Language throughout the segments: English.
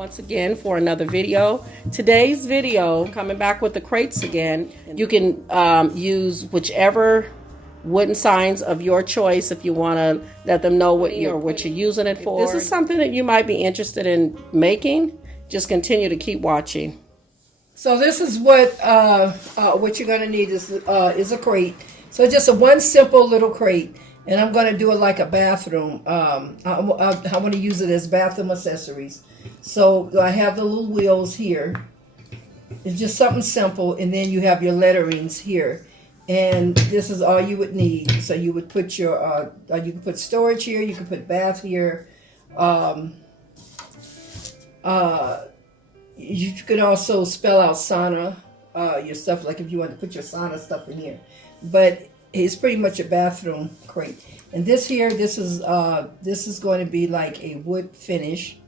once again for another video. Today's video, coming back with the crates again. You can use whichever wooden signs of your choice if you want to let them know what you're using it for. If this is something that you might be interested in making, just continue to keep watching. So this is what you're going to need is a crate. So just one simple little crate, and I'm going to do it like a bathroom. I want to use it as bathroom accessories. So I have the little wheels here. It's just something simple, and then you have your letterings here. And this is all you would need. So you would put your, you can put storage here, you can put bath here. You can also spell out sauna, your stuff, like if you want to put your sauna stuff in here. But it's pretty much a bathroom crate. And this here, this is going to be like a wood finish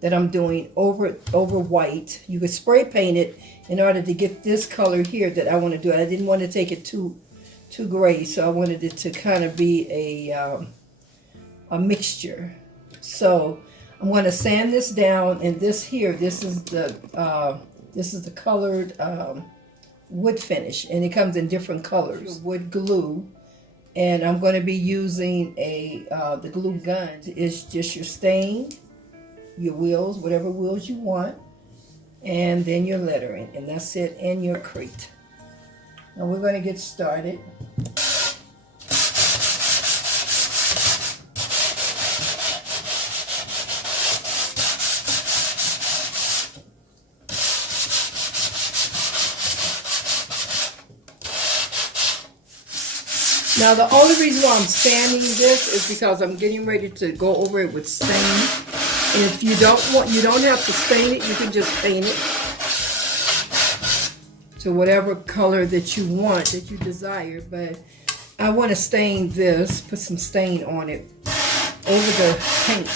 that I'm doing over white. You could spray paint it in order to get this color here that I want to do. I didn't want to take it too gray, so I wanted it to kind of be a mixture. So I'm going to sand this down, and this here, this is the colored wood finish, and it comes in different colors. Wood glue, and I'm going to be using the glue gun. It's just your stain, your wheels, whatever wheels you want, and then your lettering, and that's it, and your crate. Now we're going to get started. Now the only reason why I'm sanding this is because I'm getting ready to go over it with stain. And if you don't have to stain it, you can just paint it to whatever color that you want, that you desire. But I want to stain this, put some stain on it over the paint.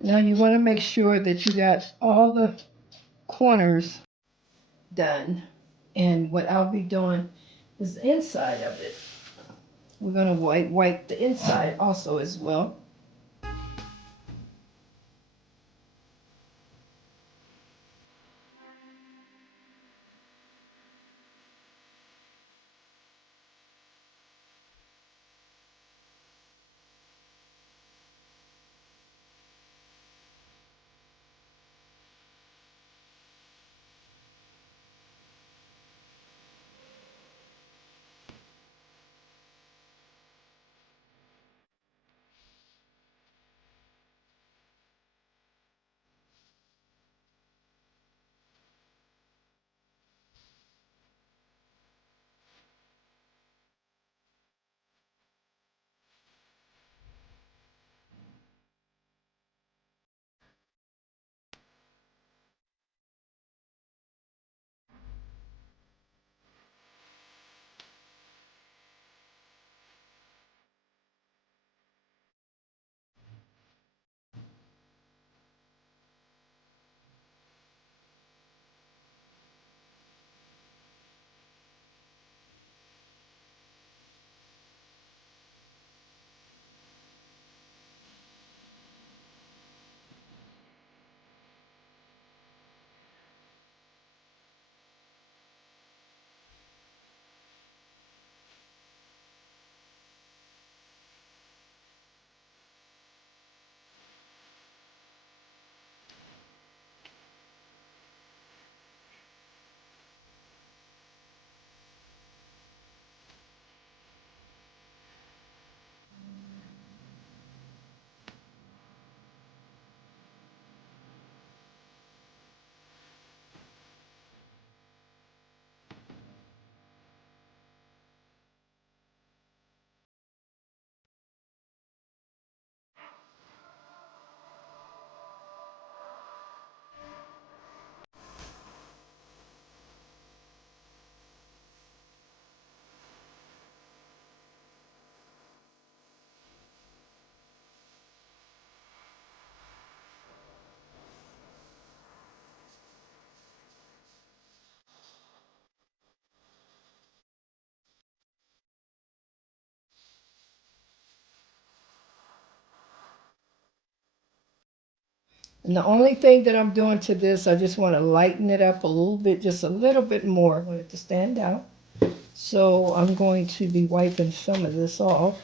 Now you want to make sure that you got all the corners done. And what I'll be doing is the inside of it. We're going to wipe the inside also as well. And the only thing that I'm doing to this, I just want to lighten it up a little bit, just a little bit more. I want it to stand out. So I'm going to be wiping some of this off.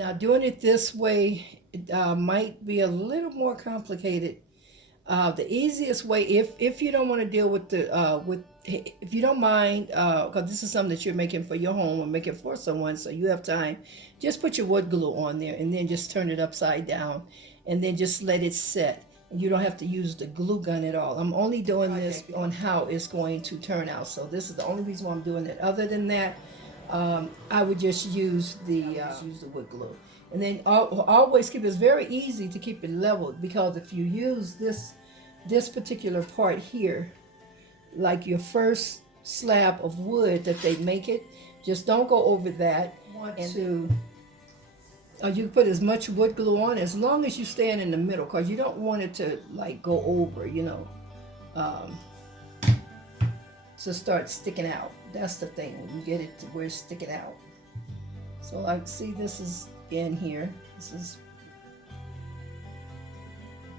Now doing it this way might be a little more complicated. The easiest way, if you don't want to deal with if you don't mind, because this is something that you're making for your home or making for someone, so you have time, just put your wood glue on there and then just turn it upside down, and then just let it set. You don't have to use the glue gun at all. I'm only doing this on how it's going to turn out. So this is the only reason why I'm doing it. Other than that, I would just use the wood glue. And then always keep it very easy to keep it leveled, because if you use this particular part here, like your first slab of wood that they make it, just don't go over that. You can put as much wood glue on as long as you stand in the middle, because you don't want it to like go over, to start sticking out. That's the thing, when you get it to where it's sticking out. So I see this is in here.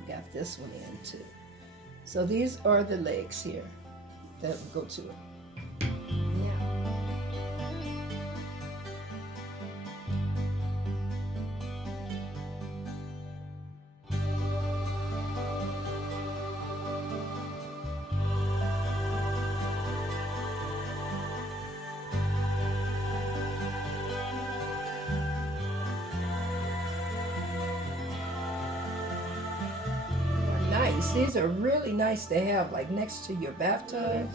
Got this one in too. So these are the legs here that will go to it. Nice. These are really nice to have like next to your bathtub.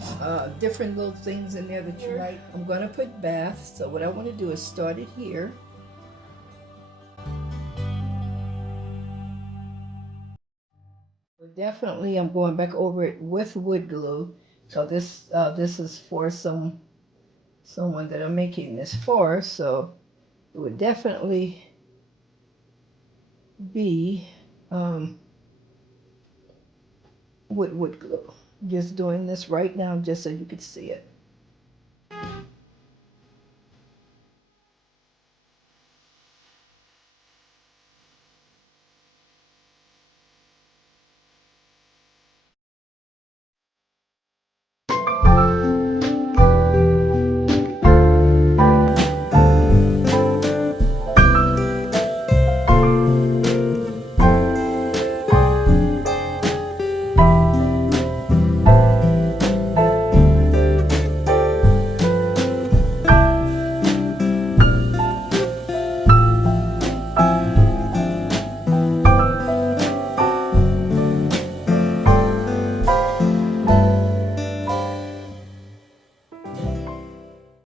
Different little things in there that you like. I'm going to put bath, so what I want to do is start it here. Definitely I'm going back over it with wood glue. So this is for someone that I'm making this for, so it would definitely be with wood glue. Just doing this right now just so you could see it.